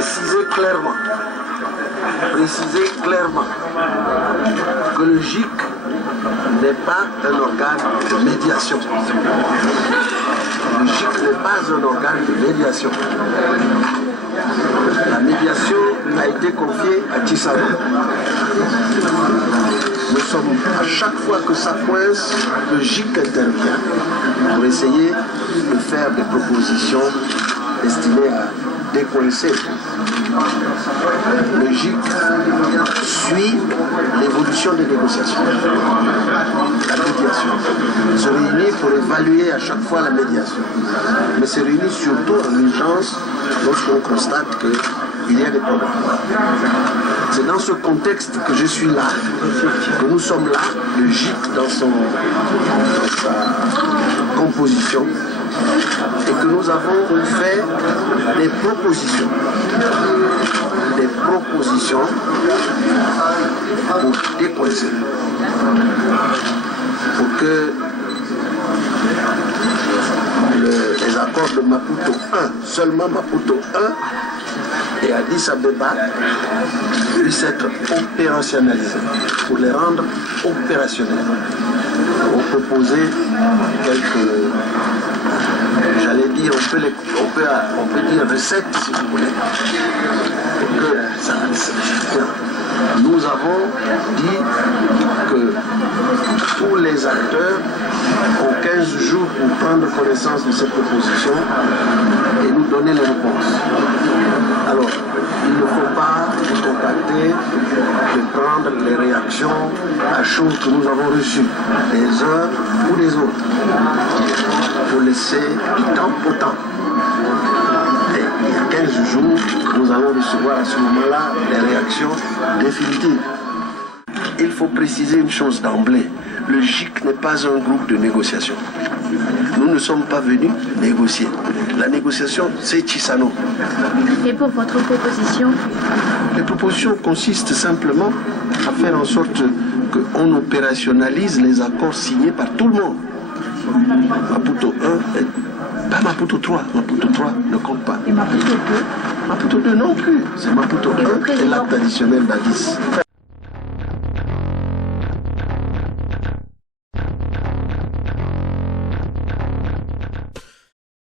préciser clairement que le GIC n'est pas un organe de médiation. Le GIC n'est pas un organe de médiation. La médiation a été confiée à Tissano. Nous sommes, à chaque fois que ça coince, le GIC intervient pour essayer de faire des propositions destinées à décoincer. Le GIC suit l'évolution des négociations, la médiation. Se réunit pour évaluer à chaque fois la médiation. Mais se réunit surtout en urgence lorsqu'on constate qu'il y a des problèmes. C'est dans ce contexte que je suis là, que nous sommes là, le GIC dans sa composition, et que nous avons fait des propositions pour décoincer, pour que les accords de Maputo 1, seulement Maputo 1 et Addis Abeba puissent être opérationnalisés, pour les rendre opérationnels. On peut poser quelques, j'allais dire, on peut dire recettes si vous voulez. Nous avons dit que tous les acteurs ont 15 jours pour prendre connaissance de cette proposition et nous donner les réponses. Alors, il ne faut pas nous contacter de prendre les réactions à chaud que nous avons reçues, des uns ou des autres. Il faut laisser du temps au temps. Et il y a 15 jours, nous allons recevoir à ce moment-là les réactions définitives. Il faut préciser une chose d'emblée. Le GIC n'est pas un groupe de négociation. Nous ne sommes pas venus négocier. La négociation, c'est Tissano. Et pour votre proposition? Les propositions consistent simplement à faire en sorte qu'on opérationnalise les accords signés par tout le monde. Maputo 1, pas Maputo 3. Maputo 3 ne compte pas. Et Maputo 2? Maputo 2 non plus. C'est Maputo 1 et l'acte additionnel d'Addis.